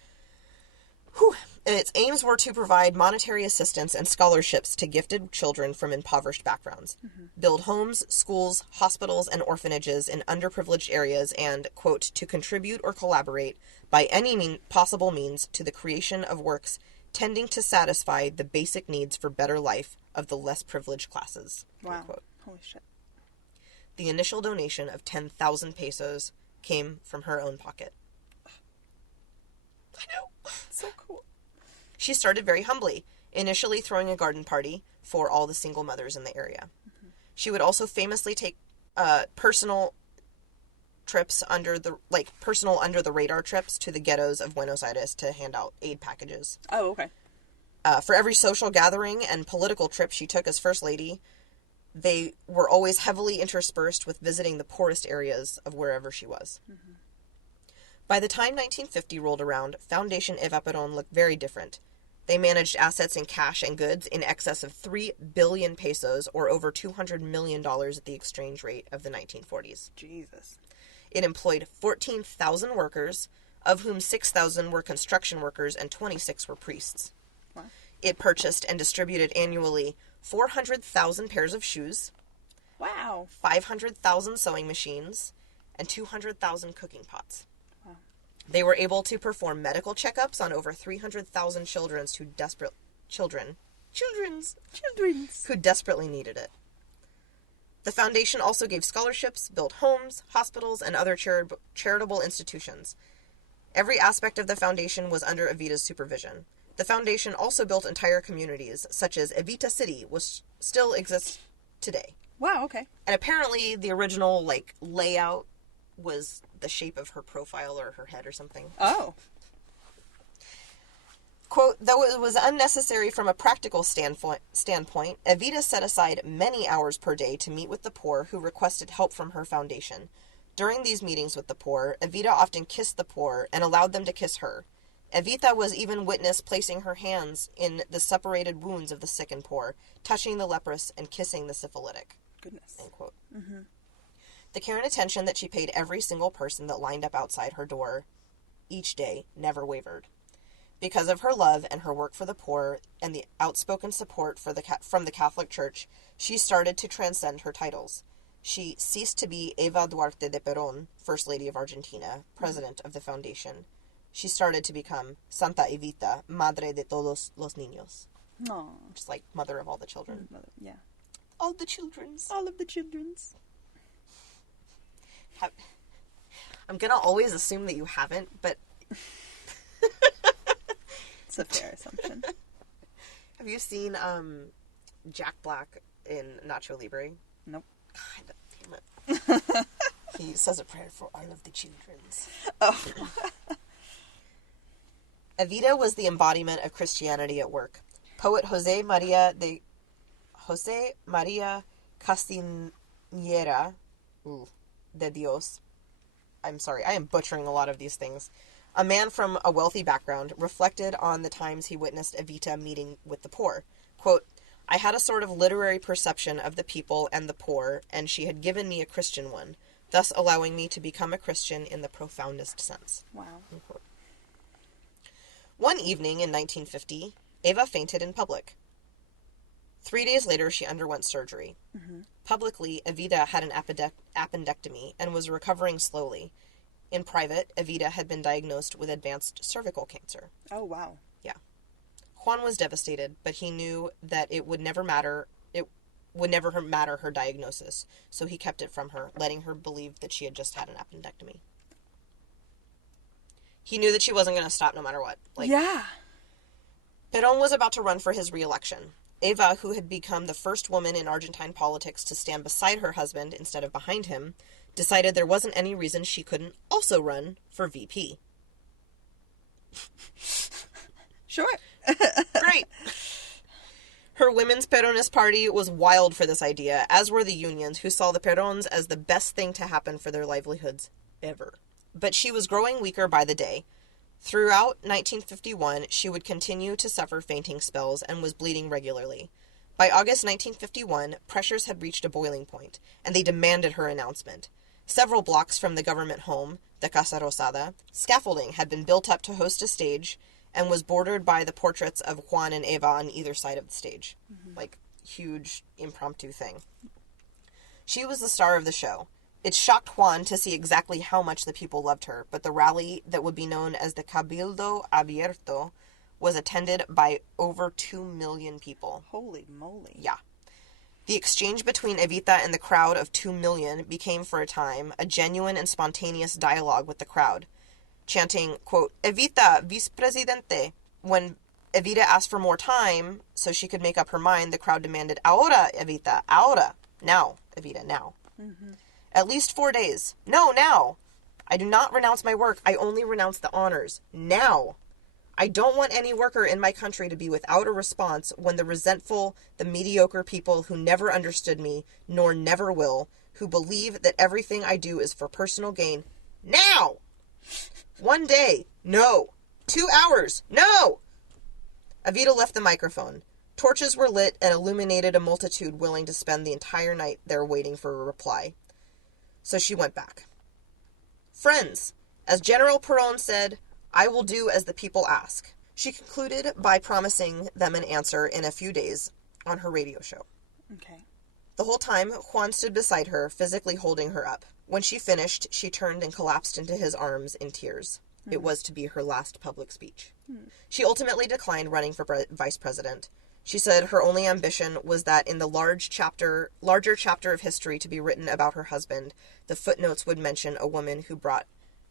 Its aims were to provide monetary assistance and scholarships to gifted children from impoverished backgrounds, build homes, schools, hospitals, and orphanages in underprivileged areas, and, quote, to contribute or collaborate by any possible means to the creation of works tending to satisfy the basic needs for better life of the less privileged classes. Wow. Holy shit. The initial donation of 10,000 pesos came from her own pocket. I know. So cool. She started very humbly, initially throwing a garden party for all the single mothers in the area. Mm-hmm. She would also famously take personal trips under the radar trips to the ghettos of Buenos Aires to hand out aid packages. Oh, okay. For every social gathering and political trip she took as First Lady, they were always heavily interspersed with visiting the poorest areas of wherever she was. Mm-hmm. By the time 1950 rolled around, Foundation Eva Perón looked very different. They managed assets in cash and goods in excess of 3 billion pesos, or over $200 million at the exchange rate of the 1940s. Jesus. It employed 14,000 workers, of whom 6,000 were construction workers and 26 were priests. Wow. It purchased and distributed annually 400,000 pairs of shoes, Wow. 500,000 sewing machines, and 200,000 cooking pots. Wow. They were able to perform medical checkups on over 300,000 children who desperately needed it. The foundation also gave scholarships, built homes, hospitals, and other charitable institutions. Every aspect of the foundation was under Evita's supervision. The foundation also built entire communities, such as Evita City, which still exists today. Wow, okay. And apparently the original, layout was the shape of her profile or her head or something. Oh. Quote, though it was unnecessary from a practical standpoint, Evita set aside many hours per day to meet with the poor who requested help from her foundation. During these meetings with the poor, Evita often kissed the poor and allowed them to kiss her. Evita was even witnessed placing her hands in the separated wounds of the sick and poor, touching the leprous and kissing the syphilitic. Goodness. End quote. Mm-hmm. The care and attention that she paid every single person that lined up outside her door each day never wavered. Because of her love and her work for the poor and the outspoken support from the Catholic Church, she started to transcend her titles. She ceased to be Eva Duarte de Perón, First Lady of Argentina, President of the Foundation. She started to become Santa Evita, Madre de todos los niños. Aww. Just like mother of all the children. Yeah. All the children's. All of the children's. I'm going to always assume that you haven't, but... It's a fair assumption. Have you seen Jack Black in Nacho Libre? Nope. God damn it. He says a prayer for all of the children's. Oh. Evita was the embodiment of Christianity at work. Poet Jose Maria Castiñera de Dios. I'm sorry, I am butchering a lot of these things. A man from a wealthy background reflected on the times he witnessed Evita meeting with the poor. Quote, I had a sort of literary perception of the people and the poor, and she had given me a Christian one, thus allowing me to become a Christian in the profoundest sense. Wow. Unquote. One evening in 1950, Eva fainted in public. 3 days later, she underwent surgery. Mm-hmm. Publicly, Evita had an appendectomy and was recovering slowly. In private, Evita had been diagnosed with advanced cervical cancer. Oh, wow. Yeah. Juan was devastated, but he knew that it would never matter her diagnosis, so he kept it from her, letting her believe that she had just had an appendectomy. He knew that she wasn't going to stop no matter what. Yeah. Perón was about to run for his re-election. Eva, who had become the first woman in Argentine politics to stand beside her husband instead of behind him, decided there wasn't any reason she couldn't also run for VP. Sure. Great. Her Women's Peronist Party was wild for this idea, as were the unions, who saw the Perons as the best thing to happen for their livelihoods ever. But she was growing weaker by the day. Throughout 1951, she would continue to suffer fainting spells and was bleeding regularly. By August 1951, pressures had reached a boiling point, and they demanded her announcement. Several blocks from the government home, the Casa Rosada, scaffolding had been built up to host a stage and was bordered by the portraits of Juan and Eva on either side of the stage. Mm-hmm. Huge impromptu thing. She was the star of the show. It shocked Juan to see exactly how much the people loved her, but the rally that would be known as the Cabildo Abierto was attended by over 2 million people. Holy moly. Yeah. The exchange between Evita and the crowd of 2 million became, for a time, a genuine and spontaneous dialogue with the crowd, chanting, quote, Evita, vice-presidente. When Evita asked for more time so she could make up her mind, the crowd demanded, ahora, Evita, ahora. Now, Evita, now. Mm-hmm. At least 4 days. No, now. I do not renounce my work. I only renounce the honors. Now. I don't want any worker in my country to be without a response when the resentful, the mediocre people who never understood me, nor never will, who believe that everything I do is for personal gain. Now! 1 day. No. 2 hours. No! Evita left the microphone. Torches were lit and illuminated a multitude willing to spend the entire night there waiting for a reply. So she went back. Friends, as General Perón said, I will do as the people ask. She concluded by promising them an answer in a few days on her radio show. Okay. The whole time, Juan stood beside her, physically holding her up. When she finished, she turned and collapsed into his arms in tears. It was to be her last public speech. She ultimately declined running for vice president. She said her only ambition was that in the larger chapter of history to be written about her husband, the footnotes would mention a woman who brought,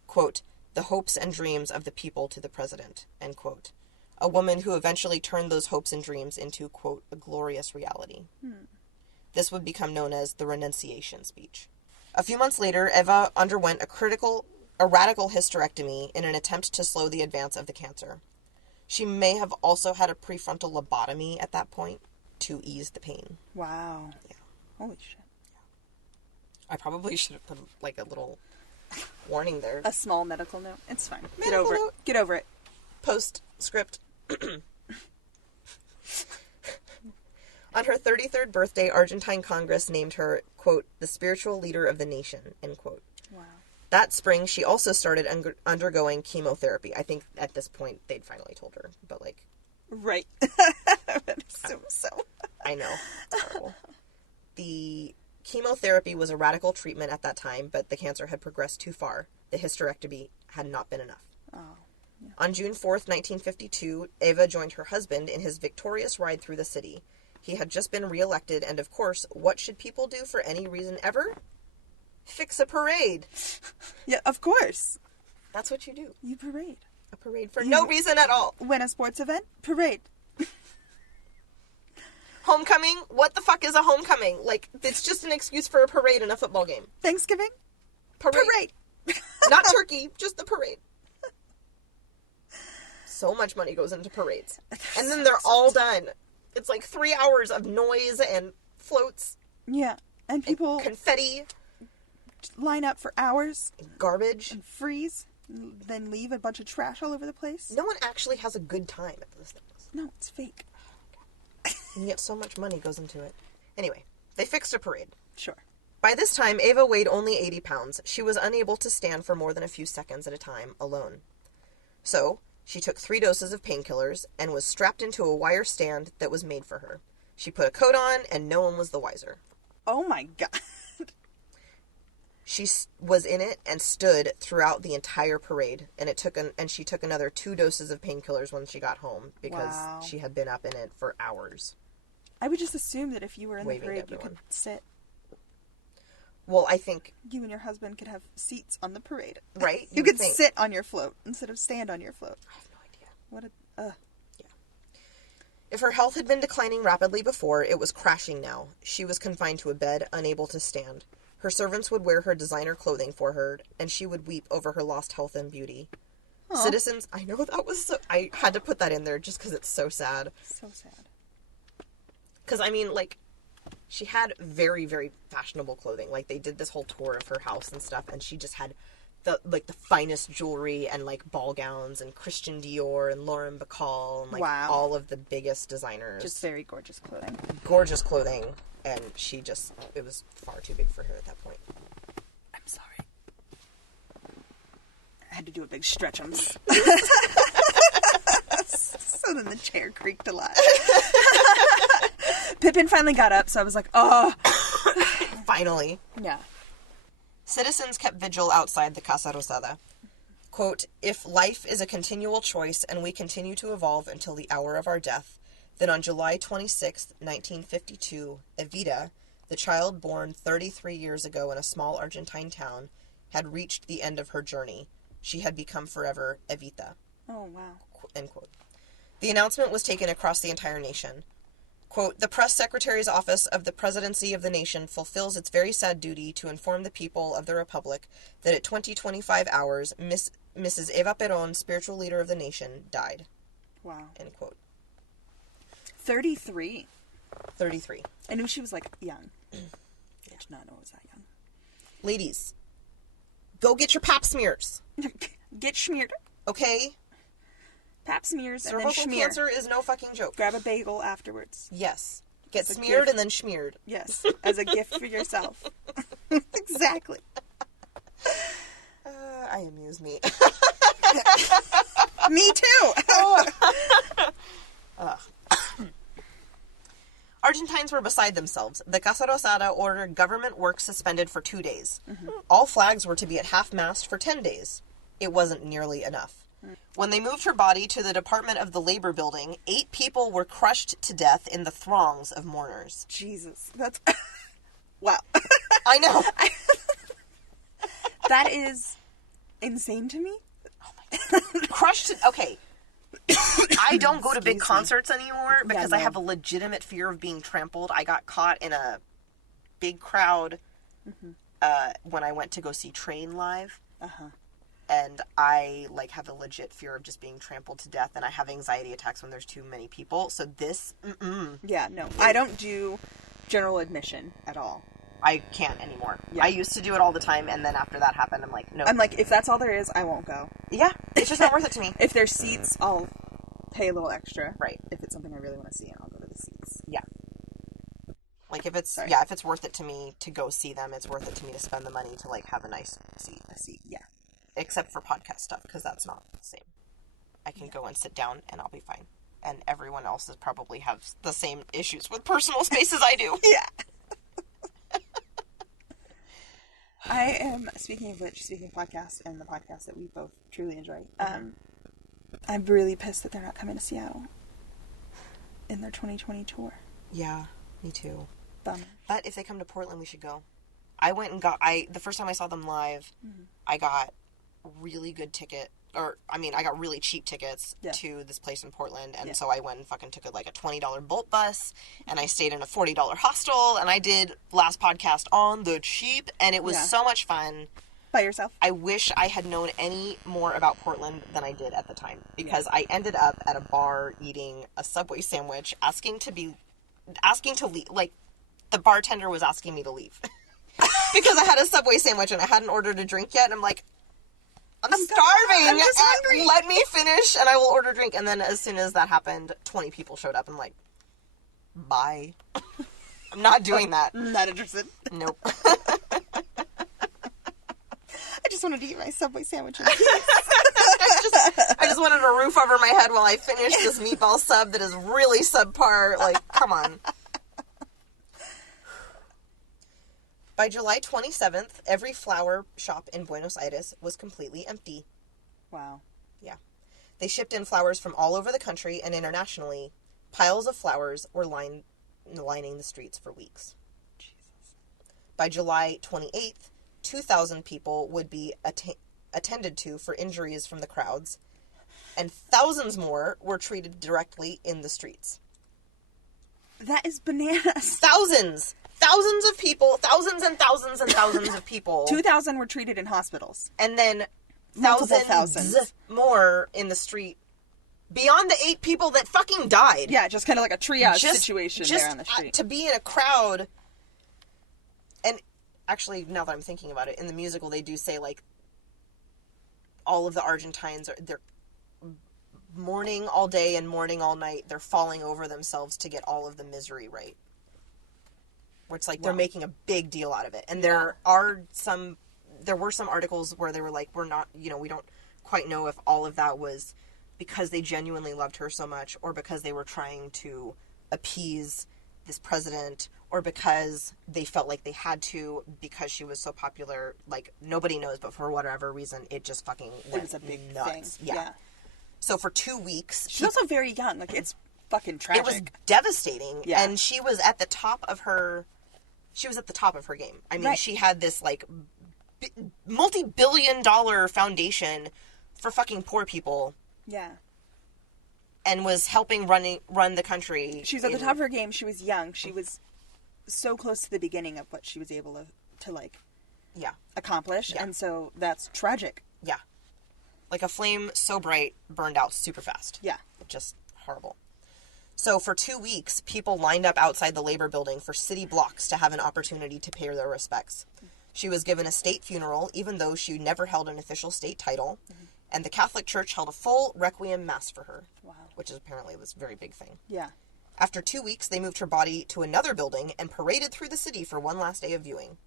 quote, the hopes and dreams of the people to the president, end quote. A woman who eventually turned those hopes and dreams into, quote, a glorious reality. This would become known as the renunciation speech. A few months later, Eva underwent a radical hysterectomy in an attempt to slow the advance of the cancer. She may have also had a prefrontal lobotomy at that point to ease the pain. Wow. Yeah. Holy shit. I probably should have put like a little warning there. A small medical note. It's fine. Get Medical over note. it. Get over it. Postscript. On her 33rd birthday, Argentine Congress named her, quote, the spiritual leader of the nation, end quote. Wow. That spring, she also started undergoing chemotherapy. I think at this point, they'd finally told her. But, like... Right. I would assume so. I know. It's horrible. The chemotherapy was a radical treatment at that time, but the cancer had progressed too far. The hysterectomy had not been enough. Oh. Yeah. On June 4th, 1952, Eva joined her husband in his victorious ride through the city. He had just been reelected, and of course, what should people do for any reason ever? Fix a parade. Yeah, of course. That's what you do. You parade. A parade for no reason at all. When a sports event, parade. Homecoming? What the fuck is a homecoming? Like, it's just an excuse for a parade in a football game. Thanksgiving? Parade. Not turkey, just the parade. So much money goes into parades. And then they're all done. It's like 3 hours of noise and floats. Yeah. And people and confetti. line up for hours. Garbage. And freeze. Then leave a bunch of trash all over the place. No one actually has a good time at those things. No, it's fake. And yet so much money goes into it. Anyway, they fixed a parade. Sure. By this time, Eva weighed only 80 pounds. She was unable to stand for more than a few seconds at a time, alone. So, she took 3 doses of painkillers and was strapped into a wire stand that was made for her. She put a coat on, and no one was the wiser. Oh my god. She was in it and stood throughout the entire parade, and she took another 2 doses of painkillers when she got home because she had been up in it for hours. I would just assume that if you were in the parade, you everyone. could sit. Well, I think... You and your husband could have seats on the parade. Right? You could sit on your float instead of stand on your float. I have no idea. What a... Yeah. If her health had been declining rapidly before, it was crashing now. She was confined to a bed, unable to stand. Her servants would wear her designer clothing for her, and she would weep over her lost health and beauty. Aww. Citizens... I know that was so... I had to put that in there just because it's so sad. So sad. Because, I mean, like... She had very, very fashionable clothing. Like, they did this whole tour of her house and stuff, and she just had the finest jewelry and, like, ball gowns and Christian Dior and Lauren Bacall and, like, all of the biggest designers. Just very gorgeous clothing. Gorgeous clothing, and she just, it was far too big for her at that point. I'm sorry. I had to do a big stretch. So then the chair creaked a lot. Pippin finally got up, so I was like, oh. Finally. Yeah. Citizens kept vigil outside the Casa Rosada. Quote, if life is a continual choice and we continue to evolve until the hour of our death, then on July 26th, 1952, Evita, the child born 33 years ago in a small Argentine town, had reached the end of her journey. She had become forever Evita. Oh, wow. End quote. The announcement was taken across the entire nation. Quote, the press secretary's office of the presidency of the nation fulfills its very sad duty to inform the people of the republic that at 20:25 hours, Mrs. Eva Perón, spiritual leader of the nation, died. Wow. End quote. 33. 33. I knew she was, like, young. I did not know it was that young. Ladies, go get your pap smears. Get smeared. Okay? Pap smears and then Cervical schmear. cancer is no fucking joke. Grab a bagel afterwards. Yes. Get As a smeared gift. and then schmeared. Yes, as a gift for yourself. Exactly. I amuse me. Me too. Argentines were beside themselves. The Casa Rosada ordered government work suspended for 2 days. All flags were to be at half-mast for 10 days. It wasn't nearly enough. When they moved her body to the Department of the Labor Building, 8 people were crushed to death in the throngs of mourners. Jesus, that's wow. I know. That is insane to me. Oh my God. Crushed to... Okay. I don't go to big concerts anymore because I have a legitimate fear of being trampled. I got caught in a big crowd when I went to go see Train live. And I, like, have a legit fear of just being trampled to death, and I have anxiety attacks when there's too many people. So this, Yeah, no. I don't do general admission at all. I can't anymore. Yeah. I used to do it all the time, and then after that happened, I'm like, no. I'm like, if that's all there is, I won't go. Yeah, it's just not worth it to me. If there's seats, I'll pay a little extra. Right. If it's something I really want to see, I'll go to the seats. Yeah. Like, if it's worth it to me to go see them, it's worth it to me to spend the money to, like, have a nice seat. Yeah. Except for podcast stuff, because that's not the same. I can go and sit down, and I'll be fine. And everyone else probably has the same issues with personal space as I do. Yeah. I am, speaking of podcasts and the podcast that we both truly enjoy, I'm really pissed that they're not coming to Seattle in their 2020 tour. Yeah, me too. Bummer. But if they come to Portland, we should go. I went and the first time I saw them live, I got really good I got really cheap tickets to this place in Portland, and so I went and fucking took a $20 Bolt bus, and I stayed in a $40 hostel, and I did last podcast on the cheap, and it was so much fun. By yourself? I wish I had known any more about Portland than I did at the time, because I ended up at a bar eating a Subway sandwich, asking to leave. Like, the bartender was asking me to leave. Because I had a Subway sandwich and I hadn't ordered a drink yet, and I'm like, I'm starving. I'm just hungry. Let me finish and I will order a drink. And then as soon as that happened, 20 people showed up. I'm like, bye. I'm not doing that. Not interested. Nope. I just wanted to eat my Subway sandwich. I just wanted a roof over my head while I finished this meatball sub that is really subpar. Like, come on. By July 27th, every flower shop in Buenos Aires was completely empty. Wow. Yeah. They shipped in flowers from all over the country and internationally. Piles of flowers were lining the streets for weeks. Jesus. By July 28th, 2,000 people would be attended to for injuries from the crowds, and thousands more were treated directly in the streets. That is bananas. Thousands! Thousands of people, thousands and thousands and thousands of people. 2,000 were treated in hospitals. And then Multiple thousands more in the street. Beyond the 8 people that fucking died. Yeah, just kind of like a triage situation there on the street. To be in a crowd. And actually, now that I'm thinking about it, in the musical they do say, like, all of the Argentines, they're mourning all day and mourning all night. They're falling over themselves to get all of the misery right. Where it's like they're making a big deal out of it. And there were some articles where they were like, we don't quite know if all of that was because they genuinely loved her so much, or because they were trying to appease this president, or because they felt like they had to because she was so popular. Like, nobody knows, but for whatever reason, it just fucking went It was a big nuts. thing. Yeah. So for 2 weeks... She's also very young. Like, it's fucking tragic. It was devastating. Yeah. And she was at the top of her... game. I mean, She had this, like, multi-billion-dollar foundation for fucking poor people. Yeah. And was helping run the country. She was at the top of her game. She was young. She was so close to the beginning of what she was able to accomplish. Yeah. And so that's tragic. Yeah. Like a flame so bright, burned out super fast. Yeah. Just horrible. So for 2 weeks, people lined up outside the labor building for city blocks to have an opportunity to pay their respects. She was given a state funeral, even though she never held an official state title. and the Catholic Church held a full requiem mass for her. Wow. Which is apparently was a very big thing. Yeah. After 2 weeks, they moved her body to another building and paraded through the city for one last day of viewing.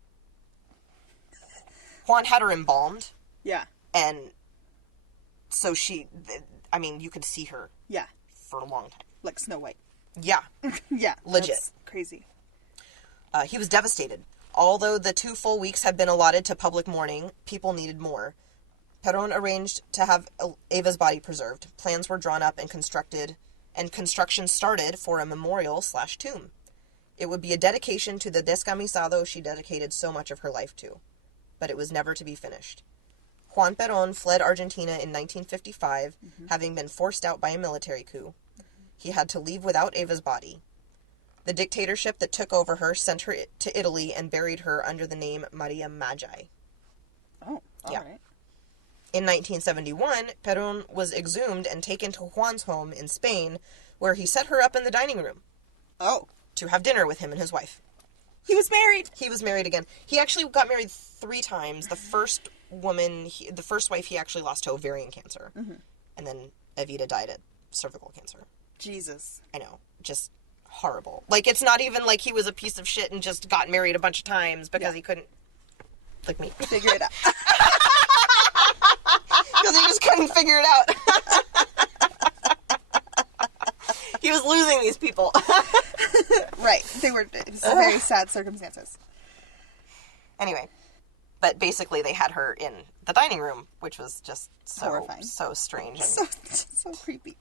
Juan had her embalmed. Yeah. And so you could see her. Yeah. For a long time. Like Snow White. Yeah. Yeah. Legit. That's crazy. He was devastated. Although the 2 full weeks had been allotted to public mourning, people needed more. Perón arranged to have Eva's body preserved. Plans were drawn up and construction started for a memorial/tomb. It would be a dedication to the descamisado she dedicated so much of her life to. But it was never to be finished. Juan Perón fled Argentina in 1955, having been forced out by a military coup. He had to leave without Eva's body. The dictatorship that took over her sent her to Italy and buried her under the name Maria Magi. Oh, all right. In 1971, Perón was exhumed and taken to Juan's home in Spain, where he set her up in the dining room. Oh. To have dinner with him and his wife. He was married. He was married again. He actually got married 3 times. The first wife he actually lost to ovarian cancer. Mm-hmm. And then Evita died of cervical cancer. Jesus. I know. Just horrible. Like, it's not even like he was a piece of shit and just got married a bunch of times because he couldn't, like me, figure it out. Because he just couldn't figure it out. He was losing these people. Right. They were very sad circumstances. Anyway. But basically they had her in the dining room, which was just horrifying. So strange. And so creepy.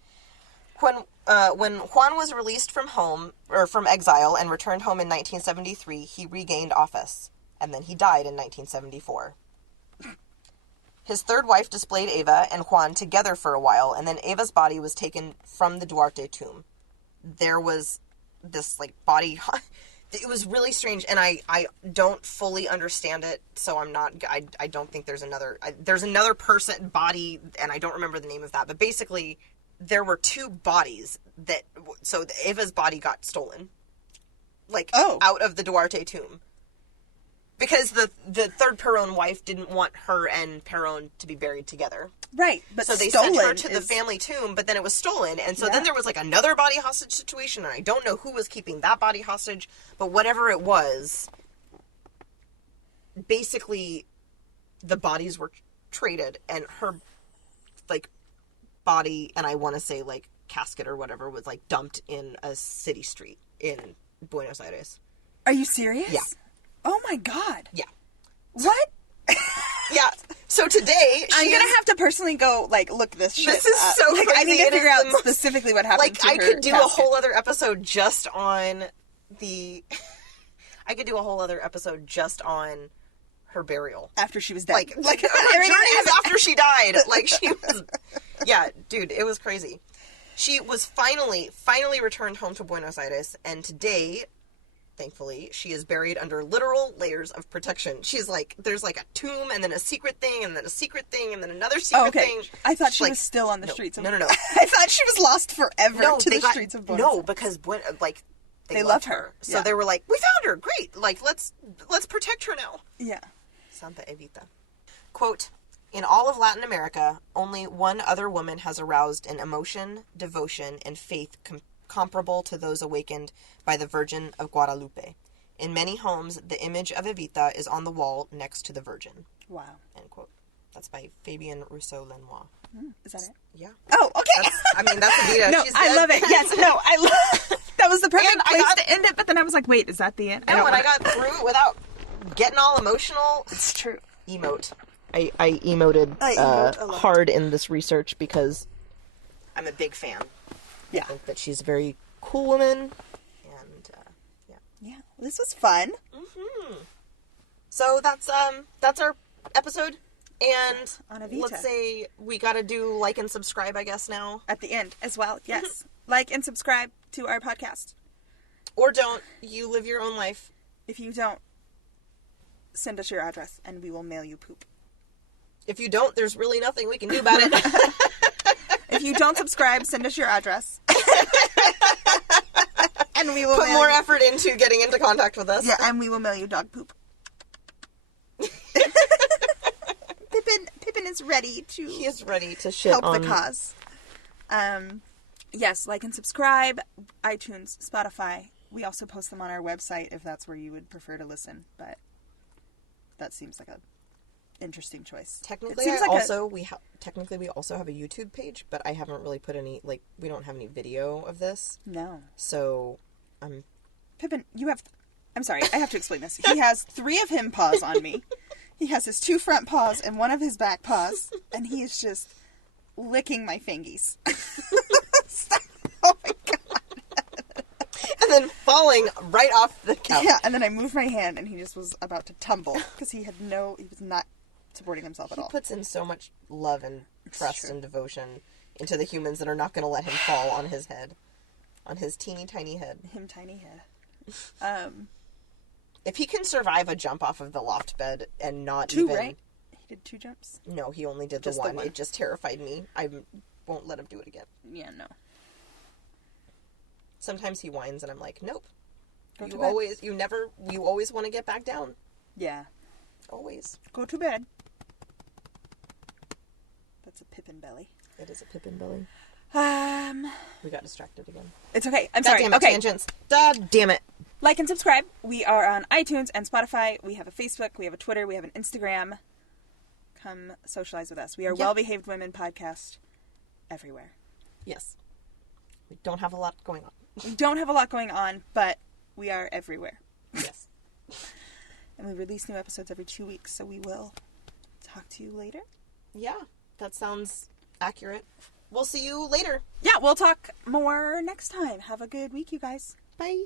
When Juan was released from exile and returned home in 1973, he regained office. And then he died in 1974. His third wife displayed Eva and Juan together for a while, and then Eva's body was taken from the Duarte tomb. There was this, body... It was really strange, and I don't fully understand it, so I don't think there's another person, body, and I don't remember the name of that, but basically, there were 2 bodies so Eva's body got stolen. Out of the Duarte tomb. Because the third Perón wife didn't want her and Perón to be buried together. Right, but so they sent her to the family tomb, but then it was stolen. And so then there was another body hostage situation, and I don't know who was keeping that body hostage, but whatever it was, basically the bodies were traded, and her body, and I want to say casket or whatever, was dumped in a city street in Buenos Aires. Are you serious? Yeah. Oh my God. Yeah. What? Yeah. So today, I'm gonna have to personally go look this shit This is up. so crazy. I need to figure out specifically what happened. To I her could do casket. a whole other episode just on the. I could do a whole other episode just on her burial after she was dead. Her journeys after she died. She was. Yeah, dude, it was crazy. She was finally returned home to Buenos Aires, and today, thankfully, she is buried under literal layers of protection. She's there's a tomb, and then a secret thing, and then a secret thing, and then another secret thing. I thought she was still on the streets of... No. I thought she was lost forever to the streets of Buenos Aires. No, because they loved her. So they were we found her. Great. Let's protect her now. Yeah. Santa Evita. Quote, in all of Latin America, only one other woman has aroused an emotion, devotion, and faith comparable to those awakened by the Virgin of Guadalupe. In many homes, the image of Evita is on the wall next to the Virgin. Wow. End quote. That's by Fabien Rousseau-Lenoir. Is that it? Yeah. Oh, okay. That's Evita. No, I love it. Yes, no, I love that was the perfect place to end it, but then I was like, wait, is that the end? No, and I got through it without getting all emotional. It's true. Emote. I emoted hard in this research because I'm a big fan. Yeah. I think that she's a very cool woman. And, yeah. Yeah. This was fun. Mm-hmm. So that's our episode. And on Evita. Let's say we gotta do like and subscribe, I guess, now. At the end as well, yes. Mm-hmm. Like and subscribe to our podcast. Or don't. You live your own life. If you don't, send us your address and we will mail you poop. If you don't, there's really nothing we can do about it. If you don't subscribe, send us your address. And we will put more effort into getting into contact with us. Yeah, and we will mail you dog poop. Pippin is is ready to He is ready to shit help on the cause. Yes, like and subscribe. iTunes, Spotify. We also post them on our website if that's where you would prefer to listen. But that seems like a interesting choice. Technically, we also have a YouTube page, but I haven't really put any, like, we don't have any video of this. No. So, Pippin, I'm sorry, I have to explain this. He has 3 of him paws on me. He has his 2 front paws and 1 of his back paws, and he is just licking my fingies. Oh my god. and then falling right off the couch. Yeah, and then I moved my hand, and he just was about to tumble, because he was not supporting himself at all. He puts in so much love and trust and devotion into the humans that are not going to let him fall on his head. On his teeny tiny head. Him tiny head. If he can survive a jump off of the loft bed and not 2, even... right? He did 2 jumps? No, he only did the Just the one. one. It just terrified me. I won't let him do it again. Yeah, no. Sometimes he whines and I'm like, nope. Go to You bed. always want to get back down. Yeah. Always. Go to bed. That's a Pippin belly. It is a Pippin belly. We got distracted again. It's okay. I'm God sorry. damn it, Okay. tangents. God damn it. Like and subscribe. We are on iTunes and Spotify. We have a Facebook. We have a Twitter. We have an Instagram. Come socialize with us. We are Yeah. Well Behaved Women podcast everywhere. Yes. We don't have a lot going on. We don't have a lot going on, but we are everywhere. Yes. And we release new episodes every 2 weeks, so we will talk to you later. Yeah, that sounds accurate. We'll see you later. Yeah, we'll talk more next time. Have a good week, you guys. Bye.